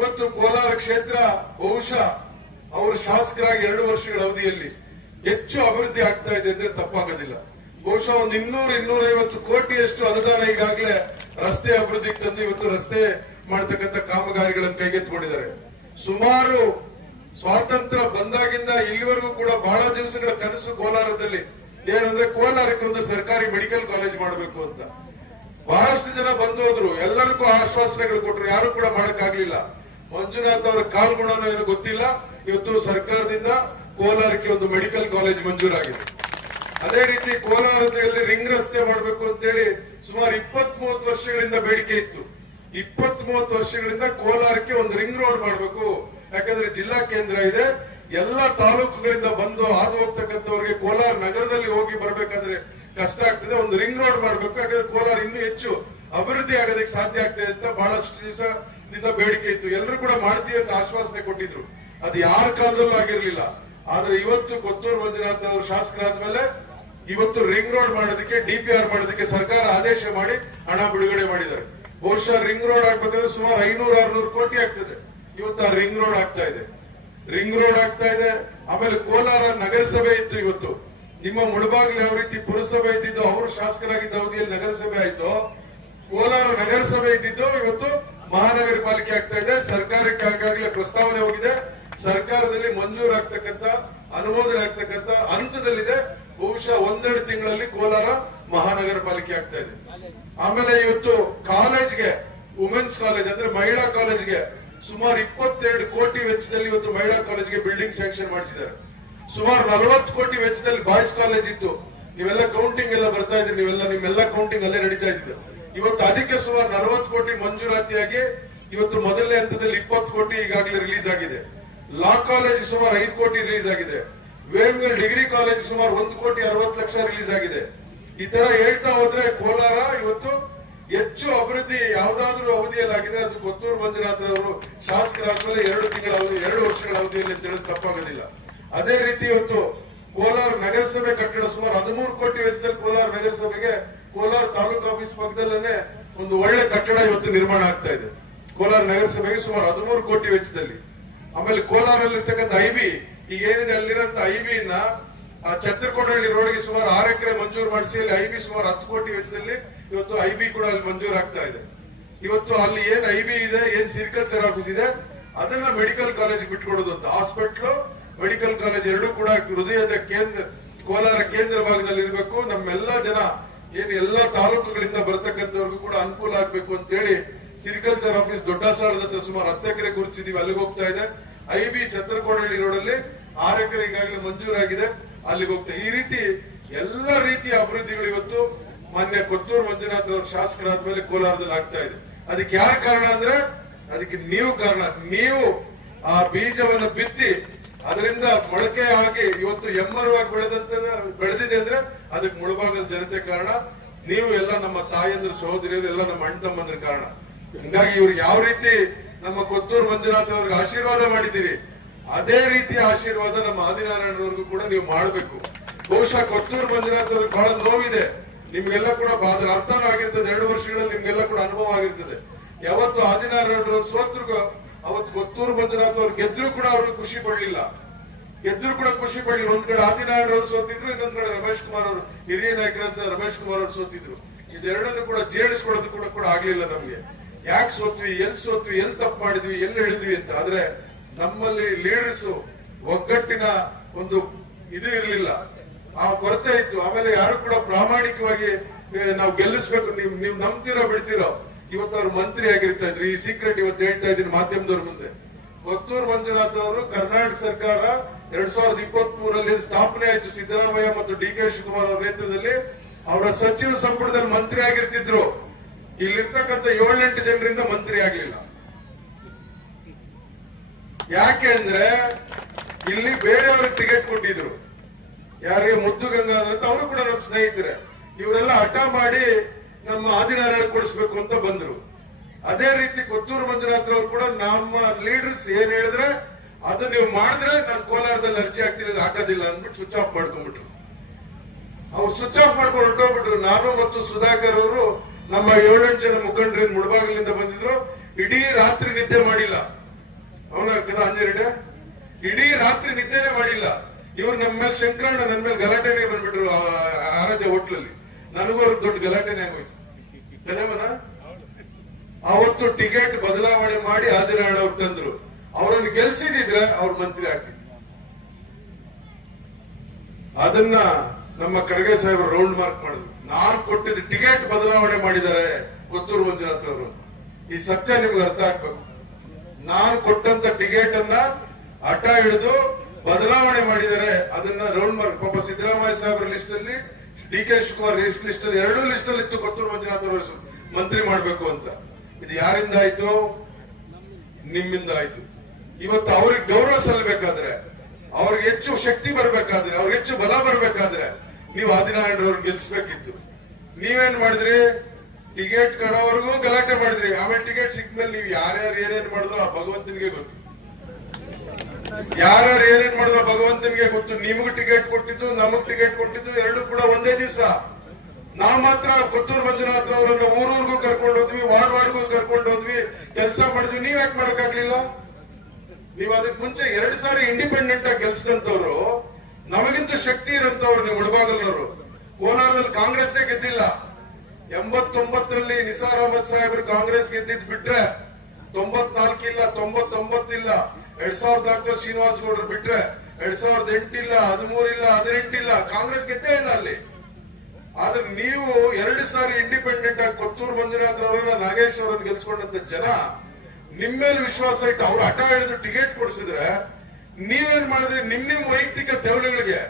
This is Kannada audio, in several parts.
ಇವತ್ತು ಕೋಲಾರ ಕ್ಷೇತ್ರ ಬಹುಶಃ ಅವರು ಶಾಸಕರಾಗಿ ಎರಡು ವರ್ಷಗಳ ಅವಧಿಯಲ್ಲಿ ಹೆಚ್ಚು ಅಭಿವೃದ್ಧಿ ಆಗ್ತಾ ಇದೆ ಅಂದ್ರೆ ತಪ್ಪಾಗೋದಿಲ್ಲ. ಬಹುಶಃ ಒಂದು ಇನ್ನೂರ, ಇನ್ನೂರೈವತ್ತು ಕೋಟಿಯಷ್ಟು ಅನುದಾನ ಈಗಾಗಲೇ ರಸ್ತೆ ಅಭಿವೃದ್ಧಿಗೆ ತಂದು ಇವತ್ತು ರಸ್ತೆ ಮಾಡತಕ್ಕಂತ ಕಾಮಗಾರಿಗಳನ್ನು ಕೈಗೆತ್ತಿಕೊಂಡಿದ್ದಾರೆ. ಸುಮಾರು ಸ್ವಾತಂತ್ರ್ಯ ಬಂದಾಗಿಂದ ಇಲ್ಲಿವರೆಗೂ ಕೂಡ ಬಹಳ ದಿವಸಗಳ ಕನಸು ಕೋಲಾರದಲ್ಲಿ ಏನಂದ್ರೆ ಕೋಲಾರಕ್ಕೆ ಒಂದು ಸರ್ಕಾರಿ ಮೆಡಿಕಲ್ ಕಾಲೇಜ್ ಮಾಡಬೇಕು ಅಂತ. ಬಹಳಷ್ಟು ಜನ ಬಂದು ಹೋದ್ರು ಎಲ್ಲರಿಗೂ ಆಶ್ವಾಸನೆಗಳು ಕೊಟ್ಟರು ಯಾರು ಕೂಡ ಮಾಡಕ್ಕಾಗ್ಲಿಲ್ಲ. ಮಂಜುನಾಥ್ ಅವರ ಕಾಲ್ಗುಣನೋ ಏನೋ ಗೊತ್ತಿಲ್ಲ. ಇವತ್ತು ಸರ್ಕಾರದಿಂದ ಕೋಲಾರಕ್ಕೆ ಒಂದು ಮೆಡಿಕಲ್ ಕಾಲೇಜ್ ಮಂಜೂರಾಗಿದೆ. ಅದೇ ರೀತಿ ಕೋಲಾರದಲ್ಲಿ ರಿಂಗ್ ರಸ್ತೆ ಮಾಡಬೇಕು ಅಂತೇಳಿ ಸುಮಾರು ಇಪ್ಪತ್ ಮೂವತ್ತು ವರ್ಷಗಳಿಂದ ಬೇಡಿಕೆ ಇತ್ತು. ಇಪ್ಪತ್ ಮೂವತ್ತು ವರ್ಷಗಳಿಂದ ಕೋಲಾರಕ್ಕೆ ಒಂದು ರಿಂಗ್ ರೋಡ್ ಮಾಡಬೇಕು. ಯಾಕಂದ್ರೆ ಜಿಲ್ಲಾ ಕೇಂದ್ರ ಇದೆ. ಎಲ್ಲ ತಾಲೂಕುಗಳಿಂದ ಬಂದು ಹಾದು ಹೋಗ್ತಕ್ಕಂಥವ್ರಿಗೆ ಕೋಲಾರ ನಗರದಲ್ಲಿ ಹೋಗಿ ಬರ್ಬೇಕಾದ್ರೆ ಕಷ್ಟ ಆಗ್ತದೆ. ಒಂದು ರಿಂಗ್ ರೋಡ್ ಮಾಡಬೇಕು. ಯಾಕಂದ್ರೆ ಕೋಲಾರ ಇನ್ನೂ ಹೆಚ್ಚು ಅಭಿವೃದ್ಧಿ ಆಗೋದಕ್ಕೆ ಸಾಧ್ಯ ಆಗ್ತದೆ ಅಂತ ಬಹಳಷ್ಟು ದಿವಸದಿಂದ ಬೇಡಿಕೆ ಇತ್ತು. ಎಲ್ಲರೂ ಕೂಡ ಮಾಡ್ತೀವಿ ಅಂತ ಆಶ್ವಾಸನೆ ಕೊಟ್ಟಿದ್ರು. ಅದು ಯಾರ ಕಾಲದಲ್ಲೂ ಆಗಿರ್ಲಿಲ್ಲ. ಆದ್ರೆ ಇವತ್ತು ಕೊತ್ತೂರು ಮಂಜುನಾಥ್ ಅವರು ಶಾಸಕರಾದ್ಮೇಲೆ ಇವತ್ತು ರಿಂಗ್ ರೋಡ್ ಮಾಡೋದಕ್ಕೆ ಡಿಪಿಆರ್ ಮಾಡೋದಕ್ಕೆ ಸರ್ಕಾರ ಆದೇಶ ಮಾಡಿ ಹಣ ಬಿಡುಗಡೆ ಮಾಡಿದ್ದಾರೆ. ಬಹುಶಃ ರಿಂಗ್ ರೋಡ್ ಆಗ್ಬೇಕಾದ್ರೆ ಸುಮಾರು ಐನೂರ, ಆರ್ನೂರು ಕೋಟಿ ಆಗ್ತದೆ. ಇವತ್ತು ಆ ರಿಂಗ್ ರೋಡ್ ಆಗ್ತಾ ಇದೆ. ರಿಂಗ್ ರೋಡ್ ಆಗ್ತಾ ಇದೆ. ಆಮೇಲೆ ಕೋಲಾರ ನಗರಸಭೆ ಇತ್ತು ಇವತ್ತು. ನಿಮ್ಮ ಮುಳಬಾಗ್ಲು ಯಾವ ರೀತಿ ಪುರಸಭೆ ಇದ್ದಿದ್ದು, ಅವರು ಶಾಸಕರಾಗಿದ್ದ ಅವಧಿಯಲ್ಲಿ ನಗರಸಭೆ ಆಯ್ತು, ಕೋಲಾರ ನಗರಸಭೆ ಇದ್ದಿದ್ದು, ಇವತ್ತು ಮಹಾನಗರ ಪಾಲಿಕೆ ಆಗ್ತಾ ಇದೆ. ಸರ್ಕಾರಕ್ಕೆ ಆಗಾಗಲೇ ಪ್ರಸ್ತಾವನೆ ಹೋಗಿದೆ. ಸರ್ಕಾರದಲ್ಲಿ ಮಂಜೂರಾಗ್ತಕ್ಕಂತ ಅನುಮೋದನೆ ಆಗ್ತಕ್ಕಂತ ಹಂತದಲ್ಲಿದೆ. ಬಹುಶಃ ಒಂದೆರಡು ತಿಂಗಳಲ್ಲಿ ಕೋಲಾರ ಮಹಾನಗರ ಪಾಲಿಕೆ ಆಗ್ತಾ ಇದೆ. ಆಮೇಲೆ ಇವತ್ತು ಕಾಲೇಜ್ಗೆ ವುಮೆನ್ಸ್ ಕಾಲೇಜ್ ಅಂದ್ರೆ ಮಹಿಳಾ ಕಾಲೇಜ್ಗೆ ಸುಮಾರು ಇಪ್ಪತ್ತೆರಡು ಕೋಟಿ ವೆಚ್ಚದಲ್ಲಿ ಇವತ್ತು ಮಹಿಳಾ ಕಾಲೇಜ್ಗೆ ಬಿಲ್ಡಿಂಗ್ ಸ್ಯಾಂಕ್ಷನ್ ಮಾಡಿಸಿದ್ದಾರೆ. ಸುಮಾರು ನಲವತ್ತು ಕೋಟಿ ವೆಚ್ಚದಲ್ಲಿ ಬಾಯ್ಸ್ ಕಾಲೇಜ್ ಇತ್ತು. ನೀವೆಲ್ಲ ಕೌಂಟಿಂಗ್ ಎಲ್ಲ ಬರ್ತಾ ಇದ್ರಿ ನೀವೆಲ್ಲ, ನಿಮ್ಮೆಲ್ಲ ಕೌಂಟಿಂಗ್ ಅಲ್ಲೇ ನಡೀತಾ ಇದ್ದು ಇವತ್ತು ಅದಕ್ಕೆ ಸುಮಾರು ನಲವತ್ತು ಕೋಟಿ ಮಂಜೂರಾತಿಯಾಗಿ ಇವತ್ತು ಮೊದಲನೇ ಹಂತದಲ್ಲಿ ಇಪ್ಪತ್ತು ಕೋಟಿ ಈಗಾಗಲೇ ರಿಲೀಸ್ ಆಗಿದೆ. ಲಾ ಕಾಲೇಜ್ ಸುಮಾರು ಐದು ಕೋಟಿ ರಿಲೀಸ್ ಆಗಿದೆ. ವೇಮ್ಗಲ್ ಡಿಗ್ರಿ ಕಾಲೇಜ್ ಸುಮಾರು ಒಂದು ಕೋಟಿ ಅರವತ್ತು ಲಕ್ಷ ರಿಲೀಸ್ ಆಗಿದೆ. ಈ ತರ ಹೇಳ್ತಾ ಹೋದ್ರೆ ಕೋಲಾರ ಇವತ್ತು ಹೆಚ್ಚು ಅಭಿವೃದ್ಧಿ ಯಾವ್ದಾದ್ರು ಅವಧಿಯಲ್ಲಾಗಿದೆ ಅದು ಕೊತ್ತೂರು ಅವರು ಶಾಸಕರಾದ್ಮೇಲೆ ಎರಡು ತಿಂಗಳ ಅವಧಿ, ಎರಡು ವರ್ಷಗಳ ಅವಧಿಯಲ್ಲಿ ಅಂತ ಹೇಳೋದು ತಪ್ಪಾಗೋದಿಲ್ಲ. ಅದೇ ರೀತಿ ಇವತ್ತು ಕೋಲಾರ ನಗರಸಭೆ ಕಟ್ಟಡ ಸುಮಾರು ಹದಿಮೂರು ಕೋಟಿ ವೆಚ್ಚದಲ್ಲಿ ಕೋಲಾರ ನಗರಸಭೆಗೆ ಕೋಲಾರ ತಾಲೂಕು ಆಫೀಸ್ ಪಕ್ಕದಲ್ಲೇ ಒಂದು ಒಳ್ಳೆ ಕಟ್ಟಡ ಇವತ್ತು ನಿರ್ಮಾಣ ಆಗ್ತಾ ಇದೆ. ಕೋಲಾರ ನಗರಸಭೆಗೆ ಸುಮಾರು ಹದಿಮೂರು ಕೋಟಿ ವೆಚ್ಚದಲ್ಲಿ. ಆಮೇಲೆ ಕೋಲಾರಲ್ಲಿರ್ತಕ್ಕಂಥ ಐ ಐಬಿ, ಈಗ ಏನಿದೆ ಅಲ್ಲಿರೋಂಥ ಐಬಿನ ರೋಡ್ ರೋಡ್ಗೆ ಸುಮಾರು ಆರು ಎಕರೆ ಮಂಜೂರು ಮಾಡಿಸಿ, ಅಲ್ಲಿ ಐಬಿ ಸುಮಾರು ಹತ್ತು ಕೋಟಿ ವೆಚ್ಚದಲ್ಲಿ ಇವತ್ತು ಐಬಿ ಕೂಡ ಅಲ್ಲಿ ಮಂಜೂರು ಆಗ್ತಾ ಇದೆ. ಇವತ್ತು ಅಲ್ಲಿ ಏನ್ ಐಬಿ ಇದೆ, ಏನ್ ಸಿರಿಕಲ್ಚರ್ ಆಫೀಸ್ ಇದೆ, ಅದನ್ನ ಮೆಡಿಕಲ್ ಕಾಲೇಜ್ ಬಿಟ್ಕೊಡೋದು ಅಂತ. ಹಾಸ್ಪಿಟ್ಲು, ಮೆಡಿಕಲ್ ಕಾಲೇಜ್ ಎರಡೂ ಕೂಡ ಹೃದಯದ ಕೇಂದ್ರ, ಕೋಲಾರ ಕೇಂದ್ರ ಭಾಗದಲ್ಲಿ ಇರಬೇಕು ನಮ್ಮೆಲ್ಲ ಜನ ಏನ್ ಎಲ್ಲಾ ತಾಲೂಕುಗಳಿಂದ ಬರ್ತಕ್ಕಂಥವ್ರಿಗೂ ಕೂಡ ಅನುಕೂಲ ಆಗ್ಬೇಕು ಅಂತ ಹೇಳಿ ಸಿರಿಕಲ್ಚರ್ ಆಫೀಸ್ ದೊಡ್ಡ ಸಾಲದ ಹತ್ರ ಸುಮಾರು ಹತ್ತು ಎಕರೆ ಗುರುತಿಸಿದೀವಿ ಅಲ್ಲಿಗೆ ಹೋಗ್ತಾ ಇದೆ. ಐ ಬಿ ಚಂದ್ರಕೋಡಹಳ್ಳಿ ರೋಡ್ ಅಲ್ಲಿ ಆರು ಎಕರೆ ಈಗಾಗಲೇ ಮಂಜೂರಾಗಿದೆ, ಅಲ್ಲಿಗೆ ಹೋಗ್ತಾ ಈ ರೀತಿ ಎಲ್ಲ ರೀತಿಯ ಅಭಿವೃದ್ಧಿಗಳು ಇವತ್ತು ಮಾನ್ಯ ಕೊತ್ತೂರು ಮಂಜುನಾಥ್ ಅವರು ಶಾಸಕರಾದ್ಮೇಲೆ ಕೋಲಾರದಲ್ಲಿ ಆಗ್ತಾ ಇದೆ. ಅದಕ್ಕೆ ಯಾರು ಕಾರಣ ಅಂದ್ರೆ, ಅದಕ್ಕೆ ನೀವು ಕಾರಣ. ನೀವು ಆ ಬೀಜವನ್ನು ಬಿತ್ತಿ, ಅದರಿಂದ ಮೊಳಕೆ ಆಗಿ ಇವತ್ತು ಎಮ್ಮರವಾಗಿ ಬೆಳೆದಂತ ಅದಕ್ಕೆ ಮುಳಭಾಗದ ಜನತೆ ಕಾರಣ, ನೀವು ಎಲ್ಲ ನಮ್ಮ ತಾಯಂದ್ರ ಸಹೋದರಿಯರು ಎಲ್ಲ ನಮ್ಮ ಅಣ್ಣ ತಮ್ಮಂದ್ರ ಕಾರಣ. ಹಿಂಗಾಗಿ ಇವ್ರು ಯಾವ ರೀತಿ ನಮ್ಮ ಕೊತ್ತೂರು ಮಂಜುನಾಥ್ ಅವ್ರಿಗೆ ಆಶೀರ್ವಾದ ಮಾಡಿದ್ದೀರಿ, ಅದೇ ರೀತಿಯ ಆಶೀರ್ವಾದ ನಮ್ಮ ಆದಿನಾರಾಯಣರವರೆಗೂ ಕೂಡ ನೀವು ಮಾಡಬೇಕು. ಬಹುಶಃ ಕೊತ್ತೂರು ಮಂಜುನಾಥ್ ಅವ್ರಿಗೆ ಬಹಳ ನೋವಿದೆ. ನಿಮ್ಗೆಲ್ಲ ಕೂಡ ಅದರ ಅರ್ಥನೂ ಆಗಿರ್ತದೆ. ಎರಡು ವರ್ಷಗಳಲ್ಲಿ ನಿಮ್ಗೆಲ್ಲ ಕೂಡ ಅನುಭವ ಆಗಿರ್ತದೆ. ಯಾವತ್ತು ಆದಿನಾರಾಯಣರವ್ರು ಸೋತ್ರು ಅವತ್ತು ಕೊತ್ತೂರು ಮಂಜುನಾಥ್ ಅವ್ರು ಗೆದ್ರು ಕೂಡ ಅವ್ರಿಗೆ ಖುಷಿ ಪಡ್ಲಿಲ್ಲ. ಗೆದ್ರು ಕೂಡ ಖುಷಿ ಪಡಲಿಲ್ಲ. ಒಂದ್ ಕಡೆ ಆದಿನಾರಾಯಣ ಅವರು ಸೋತಿದ್ರು, ಇನ್ನೊಂದ್ ಕಡೆ ರಮೇಶ್ ಕುಮಾರ್ ಅವರು, ಹಿರಿಯ ನಾಯಕರಾದ ರಮೇಶ್ ಕುಮಾರ್ ಅವರು ಸೋತಿದ್ರು. ಇದೆರಡನ್ನು ಕೂಡ ಜೇಡಿಸ್ಕೊಳ್ಳೋದು ಕೂಡ ಕೂಡ ಆಗ್ಲಿಲ್ಲ ನಮ್ಗೆ. ಯಾಕೆ ಸೋತ್ವಿ, ಎಲ್ ಸೋತ್ವಿ, ಎಲ್ ತಪ್ಪು ಮಾಡಿದ್ವಿ, ಎಲ್ಲಿ ಹೇಳಿದ್ವಿ ಅಂತ. ಆದ್ರೆ ನಮ್ಮಲ್ಲಿ ಲೀಡರ್ಸ್ ಒಗ್ಗಟ್ಟಿನ ಒಂದು ಇದು ಇರಲಿಲ್ಲ. ಆ ಕೊರತೆ ಇತ್ತು. ಆಮೇಲೆ ಯಾರು ಕೂಡ ಪ್ರಾಮಾಣಿಕವಾಗಿ ನಾವು ಗೆಲ್ಲಿಸ್ಬೇಕು. ನೀವು, ನೀವ್ ನಂಬ್ತಿರೋ ಬಿಡ್ತಿರೋ? ಇವತ್ತು ಅವ್ರು ಮಂತ್ರಿ ಆಗಿರ್ತಾ ಇದ್ರು. ಈ ಸೀಕ್ರೆಟ್ ಇವತ್ತು ಹೇಳ್ತಾ ಇದ್ದೀನಿ ಮಾಧ್ಯಮದವ್ರ ಮುಂದೆ. ಕೊತ್ತೂರು ಮಂಜುನಾಥ್ ಅವರು ಕರ್ನಾಟಕ ಸರ್ಕಾರ ಎರಡ್ ಸಾವಿರದ ಇಪ್ಪತ್ತ್ ಮೂರಲ್ಲಿ ಸ್ಥಾಪನೆ ಆಯ್ತು ಸಿದ್ದರಾಮಯ್ಯ ಮತ್ತು ಡಿ ಕೆ ಶಿವಕುಮಾರ್ ಅವರ ನೇತೃತ್ವದಲ್ಲಿ. ಅವರ ಸಚಿವ ಸಂಪುಟದಲ್ಲಿ ಮಂತ್ರಿ ಆಗಿರ್ತಿದ್ರು. ಇಲ್ಲಿರ್ತಕ್ಕಂಥ ಏಳೆಂಟು ಜನರಿಂದ ಮಂತ್ರಿ ಆಗ್ಲಿಲ್ಲ. ಯಾಕೆ ಅಂದ್ರೆ, ಇಲ್ಲಿ ಬೇರೆಯವ್ರಿಗೆ ಟಿಕೆಟ್ ಕೊಟ್ಟಿದ್ರು. ಯಾರಿಗೆ ಮುದ್ದು ಗಂಗಾ ಅಂತ ಅವರು ಕೂಡ ನಮ್ಮ ಸ್ನೇಹಿತರೆ. ಇವರೆಲ್ಲ ಹಠ ಮಾಡಿ ನಮ್ಮ ಆದಿನಾರಾಯಣ ಕೊಡಿಸ್ಬೇಕು ಅಂತ ಬಂದ್ರು. ಅದೇ ರೀತಿ ಕೊತ್ತೂರು ಮಂಜುನಾಥ್ ಅವರು ಕೂಡ ನಮ್ಮ ಲೀಡರ್ಸ್ ಏನ್ ಹೇಳಿದ್ರೆ ಅದು ನೀವು ಮಾಡಿದ್ರೆ ನಾನು ಕೋಲಾರದಲ್ಲಿ ಅರ್ಜಿ ಹಾಕ್ತೀನಿ ಹಾಕೋದಿಲ್ಲ ಅಂದ್ಬಿಟ್ಟು ಸ್ವಿಚ್ ಆಫ್ ಮಾಡ್ಕೊಂಡ್ಬಿಟ್ರು. ಅವ್ರು ಸ್ವಿಚ್ ಆಫ್ ಮಾಡ್ಕೊಂಡು ಹೊರಟೋಗ್ಬಿಟ್ರು. ನಾನು ಮತ್ತು ಸುಧಾಕರ್ ಅವರು ನಮ್ಮ ಏಳೆಂಟು ಜನ ಮುಖಂಡರಿಂದ ಮುಳಬಾಗಿಲಿಂದ ಬಂದಿದ್ರು. ಇಡೀ ರಾತ್ರಿ ನಿದ್ದೆ ಮಾಡಿಲ್ಲ. ಅವನ ಕದ ಹನ್ನೆರಡೆ. ಇಡೀ ರಾತ್ರಿ ನಿದ್ದೆನೆ ಮಾಡಿಲ್ಲ. ಇವ್ರು ನಮ್ಮ ಮೇಲೆ ಶಂಕರಣ್ಣ ನನ್ನ ಮೇಲೆ ಗಲಾಟೆನೆ ಬಂದ್ಬಿಟ್ರು ಆ ಆರಾಧ್ಯ ಹೋಟ್ಲಲ್ಲಿ. ನನಗೂ ಅವ್ರಿಗೆ ದೊಡ್ಡ ಗಲಾಟೆನೆ ಆಗೋಯ್ತು. ಕದೇಮನ ಅವತ್ತು ಟಿಕೆಟ್ ಬದಲಾವಣೆ ಮಾಡಿ ಆದಿನಾಡ್ ಅವ್ರು ತಂದ್ರು. ಅವರನ್ನು ಗೆಲ್ಸಿದ್ರೆ ಅವ್ರ ಮಂತ್ರಿ ಆಗ್ತಿದ್ರು. ಅದನ್ನ ನಮ್ಮ ಖರ್ಗೆ ಸಾಹೇಬರು ರೌಂಡ್ ಮಾರ್ಕ್ ಮಾಡಿದ್ರು. ನಾನು ಕೊಟ್ಟಿದ್ದ ಟಿಕೆಟ್ ಬದಲಾವಣೆ ಮಾಡಿದ್ದಾರೆ ಕೊತ್ತೂರು ಮಂಜುನಾಥ್ ಅವರು ಈ ಸತ್ಯ ನಿಮ್ಗೆ ಅರ್ಥ ಆಗ್ಬೇಕು. ನಾನು ಕೊಟ್ಟಂತ ಟಿಕೆಟ್ ಅನ್ನ ಹಠ ಹಿಡಿದು ಬದಲಾವಣೆ ಮಾಡಿದ್ದಾರೆ. ಅದನ್ನ ರೌಂಡ್ ಮಾರ್ಕ್ ಪಾಪ ಸಿದ್ದರಾಮಯ್ಯ ಸಾಹೇಬ್ರ ಲಿಸ್ಟ್ ಅಲ್ಲಿ ಡಿ ಕೆ ಶಿವಕುಮಾರ್ ಲಿಸ್ಟ್ ಅಲ್ಲಿ ಎರಡೂ ಲಿಸ್ಟ್ ಅಲ್ಲಿ ಇತ್ತು ಕೊತ್ತೂರು ಮಂಜುನಾಥ್ ಅವರು ಮಂತ್ರಿ ಮಾಡ್ಬೇಕು ಅಂತ. ಇದು ಯಾರಿಂದ ಆಯ್ತು? ನಿಮ್ಮಿಂದ ಆಯ್ತು. ಇವತ್ತು ಅವ್ರಿಗೆ ಗೌರವ ಸಲ್ಲಬೇಕಾದ್ರೆ, ಅವ್ರಿಗೆ ಹೆಚ್ಚು ಶಕ್ತಿ ಬರ್ಬೇಕಾದ್ರೆ, ಅವ್ರಿಗೆ ಹೆಚ್ಚು ಬಲ ಬರ್ಬೇಕಾದ್ರೆ ನೀವು ಆದಿನಾರಾಯಣರವ್ರು ಗೆಲ್ಸ್ಬೇಕಿತ್ತು. ನೀವೇನ್ ಮಾಡಿದ್ರಿ? ಟಿಕೆಟ್ ಕೊಡೋವರೆಗೂ ಗಲಾಟೆ ಮಾಡಿದ್ರಿ. ಆಮೇಲೆ ಟಿಕೆಟ್ ಸಿಕ್ಮೇಲೆ ನೀವು ಯಾರ್ಯಾರು ಏನೇನ್ ಮಾಡಿದ್ರು ಆ ಭಗವಂತನಿಗೆ ಗೊತ್ತು. ಯಾರ್ಯಾರು ಏನೇನ್ ಮಾಡಿದ್ರು ಭಗವಂತನಿಗೆ ಗೊತ್ತು. ನಿಮಗೂ ಟಿಕೆಟ್ ಕೊಟ್ಟಿದ್ದು, ನಮಗ್ ಟಿಕೆಟ್ ಕೊಟ್ಟಿದ್ದು, ಎರಡು ಕೂಡ ಒಂದೇ ದಿವಸ. ನಾವ್ ಮಾತ್ರ ಕೊತ್ತೂರು ಮಂಜುನಾಥ್ ಅವರನ್ನ ಊರೂರ್ಗೂ ಕರ್ಕೊಂಡು ಹೋದ್ವಿ, ವಾರ್ಡ್ ವಾರ್ಡ್ಗೂ ಕರ್ಕೊಂಡು ಹೋದ್ವಿ. ಕೆಲಸ ಮಾಡಿದ್ವಿ. ನೀವ್ ಯಾಕೆ ಮಾಡಕ್ಕಾಗ್ಲಿಲ್ಲ? ನೀವು ಅದಕ್ಕೆ ಮುಂಚೆ ಎರಡ್ ಸಾರಿ ಇಂಡಿಪೆಂಡೆಂಟ್ ಆಗಿ ಗೆಲ್ಸಿದಂತವ್ರು ನಮಗಿಂತ ಶಕ್ತಿ ಇರಂತವ್ರು ನೀವು ಅವರು ಕೋಲಾರದಲ್ಲಿ ಕಾಂಗ್ರೆಸ್ ಗೆದ್ದಿಲ್ಲ. ಎಂಬತ್ತೊಂಬತ್ತರಲ್ಲಿ ನಿಸಾರ್ ಅಹಮದ್ ಸಾಹೇಬ್ರು ಕಾಂಗ್ರೆಸ್ ಗೆದ್ದಿದ್ ಬಿಟ್ರೆ ತೊಂಬತ್ನಾಲ್ಕಿಲ್ಲ ತೊಂಬತ್ತೊಂಬತ್ತಿಲ್ಲ ಎರಡ್ ಸಾವಿರದ ನಾಲ್ಕು ಶ್ರೀನಿವಾಸ್ ಗೌಡ್ರು ಬಿಟ್ರೆ ಎರಡ್ ಸಾವಿರದ ಎಂಟಿಲ್ಲ ಹದಿಮೂರಿಲ್ಲ ಹದಿನೆಂಟಿಲ್ಲ ಕಾಂಗ್ರೆಸ್ ಗೆದ್ದೇ ಇಲ್ಲ ಅಲ್ಲಿ. ಆದ್ರೆ ನೀವು ಎರಡು ಸಾರಿ ಇಂಡಿಪೆಂಡೆಂಟ್ ಆಗಿ ಕೊತ್ತೂರು ಮಂಜುನಾಥ್ ಅವರನ್ನ ನಾಗೇಶ್ ಅವರನ್ನು ಗೆಲ್ಸ್ಕೊಂಡಂತ ಜನ ನಿಮ್ ಮೇಲೆ ವಿಶ್ವಾಸ ಇಟ್ಟು ಅವ್ರು ಹಠ ಹಿಡಿದು ಟಿಕೆಟ್ ಕೊಡಿಸಿದ್ರೆ ನೀವೇನ್ ಮಾಡಿದ್ರಿ? ನಿಮ್ ನಿಮ್ ವೈಯಕ್ತಿಕ ತೆವಲಿಗಳಿಗೆ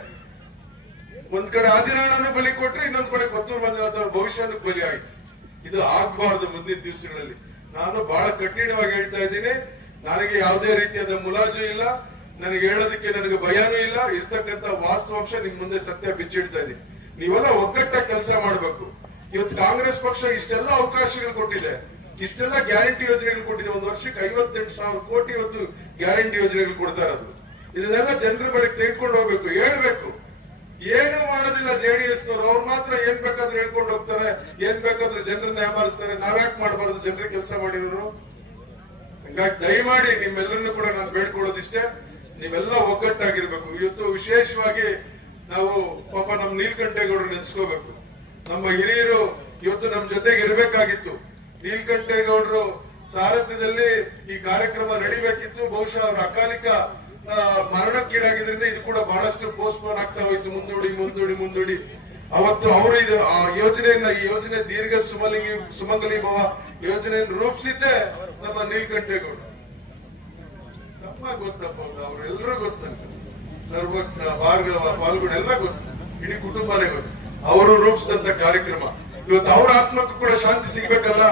ಒಂದ್ ಕಡೆ ಆದಿನಾರಾಯಣ ಬಲಿ ಕೊಟ್ರೆ, ಇನ್ನೊಂದ್ ಕಡೆ ಕೊತ್ತೂರು ಮಂಜುನಾಥ್ ಅವ್ರ ಭವಿಷ್ಯನಕ್ಕೆ ಬಲಿ ಆಯ್ತು. ಇದು ಆಗ್ಬಾರ್ದು ಮುಂದಿನ ದಿವಸಗಳಲ್ಲಿ. ನಾನು ಬಹಳ ಕಠಿಣವಾಗಿ ಹೇಳ್ತಾ ಇದ್ದೀನಿ. ನನಗೆ ಯಾವುದೇ ರೀತಿಯಾದ ಮುಲಾಜು ಇಲ್ಲ. ನನಗೆ ಹೇಳೋದಕ್ಕೆ ನನಗೆ ಭಯನೂ ಇಲ್ಲ. ಇರ್ತಕ್ಕಂತ ವಾಸ್ತವಾಂಶ ನಿಮ್ ಮುಂದೆ ಸತ್ಯ ಬಿಚ್ಚಿಡ್ತಾ ಇದೀನಿ ನೀವೆಲ್ಲ ಒಗ್ಗಟ್ಟ ಕೆಲಸ ಮಾಡಬೇಕು. ಇವತ್ತು ಕಾಂಗ್ರೆಸ್ ಪಕ್ಷ ಇಷ್ಟೆಲ್ಲ ಅವಕಾಶಗಳು ಕೊಟ್ಟಿದೆ. ಇಷ್ಟೆಲ್ಲ ಗ್ಯಾರಂಟಿ ಯೋಜನೆಗಳು ಕೊಟ್ಟಿದೆ. ಒಂದು ವರ್ಷಕ್ಕೆ ಐವತ್ತೆಂಟು ಸಾವಿರ ಕೋಟಿ ಇವತ್ತು ಗ್ಯಾರಂಟಿ ಯೋಜನೆಗಳು ಕೊಡ್ತಾ ಇರೋದು. ಇದನ್ನೆಲ್ಲ ಜನರ ಬಳಿಗೆ ತೆಗೆದುಕೊಂಡು ಹೋಗ್ಬೇಕು, ಹೇಳ್ಬೇಕು. ಏನು ಮಾಡೋದಿಲ್ಲ ಜೆಡಿಎಸ್ ನವರು ಅವ್ರು ಮಾತ್ರ ಏನ್ ಬೇಕಾದ್ರೂ ಹೇಳ್ಕೊಂಡು ಹೋಗ್ತಾರೆ, ಏನ್ ಬೇಕಾದ್ರೂ ಜನರನ್ನ ಯಾಮಾರಿಸ್ತಾರೆ ನಾವ್ಯಾಕ್ ಮಾಡಬಾರ್ದು ಜನರ ಕೆಲಸ ಮಾಡಿರೋರು? ಹಂಗಾಗಿ ದಯಮಾಡಿ ನಿಮ್ಮೆಲ್ಲರನ್ನು ಕೂಡ ನಾನು ಬೇಡ್ಕೊಳ್ಳೋದಿಷ್ಟೇ. ನೀವೆಲ್ಲ ಒಗ್ಗಟ್ಟಾಗಿರ್ಬೇಕು. ಇವತ್ತು ವಿಶೇಷವಾಗಿ ನಾವು ಪಾಪ ನಮ್ ನೀಲ್ಕಂಠೇಗೌಡರು ನೆನ್ಸ್ಕೋಬೇಕು. ನಮ್ಮ ಹಿರಿಯರು ಇವತ್ತು ನಮ್ ಜೊತೆಗೆ ಇರಬೇಕಾಗಿತ್ತು. ನೀಲ್ಕಂಠೇಗೌಡರು ಸಾರಥ್ಯದಲ್ಲಿ ಈ ಕಾರ್ಯಕ್ರಮ ನಡಿಬೇಕಿತ್ತು. ಬಹುಶಃ ಅವರ ಅಕಾಲಿಕ ಮರಣಕ್ಕೀಡಾಗಿದ್ರಿಂದ ಇದು ಕೂಡ ಬಹಳಷ್ಟು ಪೋಸ್ಟ್ ಪೋನ್ ಆಗ್ತಾ ಹೋಯ್ತು. ಮುಂದೂಡಿ ಮುಂದೂಡಿ ಮುಂದೂಡಿ. ಅವತ್ತು ಅವರು ಇದು, ಆ, ಯೋಜನೆಯನ್ನ, ಈ ಯೋಜನೆ ದೀರ್ಘ ಸುಮಲಿಂಗಿ ಸುಮಂಗಲಿ ಭವ ಯೋಜನೆಯನ್ನು ರೂಪಿಸಿದ್ದೆ ನಮ್ಮ ನೀಲ್ಕಂಠೇಗೌಡ ತಮ್ಮ ಗೊತ್ತಪ್ಪ ಅವ್ರೆಲ್ಲರೂ ಗೊತ್ತಂತ ಭಾರ್ಗವ ಪಾಲ್ಗುಣ ಎಲ್ಲ ಗೊತ್ತು. ಇಡೀ ಕುಟುಂಬನೇ ಗೊತ್ತು. ಅವರು ರೂಪಿಸಿದಂತ ಕಾರ್ಯಕ್ರಮ. ಇವತ್ತು ಅವರ ಆತ್ಮಕ್ಕೂ ಕೂಡ ಶಾಂತಿ ಸಿಗ್ಬೇಕಲ್ಲ?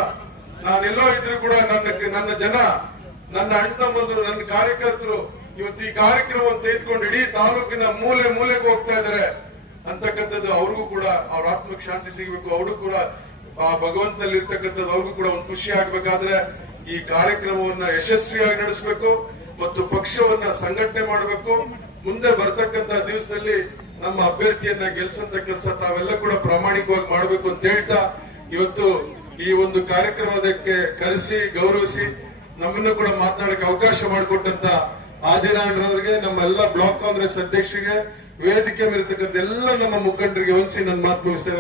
ನಾನೆಲ್ಲೋ ಇದ್ರು ಕೂಡ ನನ್ನ ನನ್ನ ಜನ, ನನ್ನ ಅಣ್ಣ ತಮ್ಮಂದ್ರು ನನ್ನ ಕಾರ್ಯಕರ್ತರು ಇವತ್ತು ಈ ಕಾರ್ಯಕ್ರಮವನ್ನು ತೆಗೆದುಕೊಂಡು ಇಡೀ ತಾಲೂಕಿನ ಮೂಲೆ ಮೂಲೆಗೆ ಹೋಗ್ತಾ ಇದಾರೆ ಅಂತಕ್ಕಂಥದ್ದು ಅವ್ರಿಗೂ ಕೂಡ ಅವ್ರ ಆತ್ಮಕ್ಕೆ ಶಾಂತಿ ಸಿಗಬೇಕು. ಅವರು ಕೂಡ ಆ ಭಗವಂತನಲ್ಲಿ ಇರ್ತಕ್ಕಂಥದ್ದು ಅವ್ರಿಗೂ ಕೂಡ ಒಂದು ಖುಷಿ ಆಗ್ಬೇಕಾದ್ರೆ ಈ ಕಾರ್ಯಕ್ರಮವನ್ನ ಯಶಸ್ವಿಯಾಗಿ ನಡೆಸಬೇಕು ಮತ್ತು ಪಕ್ಷವನ್ನ ಸಂಘಟನೆ ಮಾಡಬೇಕು. ಮುಂದೆ ಬರ್ತಕ್ಕಂತ ದಿವಸದಲ್ಲಿ ನಮ್ಮ ಅಭ್ಯರ್ಥಿಯನ್ನ ಗೆಲ್ಸಂತ ಕೆಲಸ ತಾವೆಲ್ಲ ಕೂಡ ಪ್ರಾಮಾಣಿಕವಾಗಿ ಮಾಡಬೇಕು ಅಂತ ಹೇಳ್ತಾ ಇವತ್ತು ಈ ಒಂದು ಕಾರ್ಯಕ್ರಮದಕ್ಕೆ ಕರೆಸಿ, ಗೌರವಿಸಿ ನಮ್ಮನ್ನು ಕೂಡ ಮಾತನಾಡಕ್ಕೆ ಅವಕಾಶ ಮಾಡಿಕೊಟ್ಟಂತ ಆದಿನಾರಾಯಣರವರಿಗೆ, ನಮ್ಮ ಎಲ್ಲ ಬ್ಲಾಕ್ ಕಾಂಗ್ರೆಸ್ ಅಧ್ಯಕ್ಷರಿಗೆ, ವೇದಿಕೆ ಮೇಲಿರ್ತಕ್ಕಂಥ ಎಲ್ಲ ನಮ್ಮ ಮುಖಂಡರಿಗೆ ಹೊಂದಿಸಿ ನನ್ನ ಮಾತು ಮುಗಿಸ್ತೇನೆ.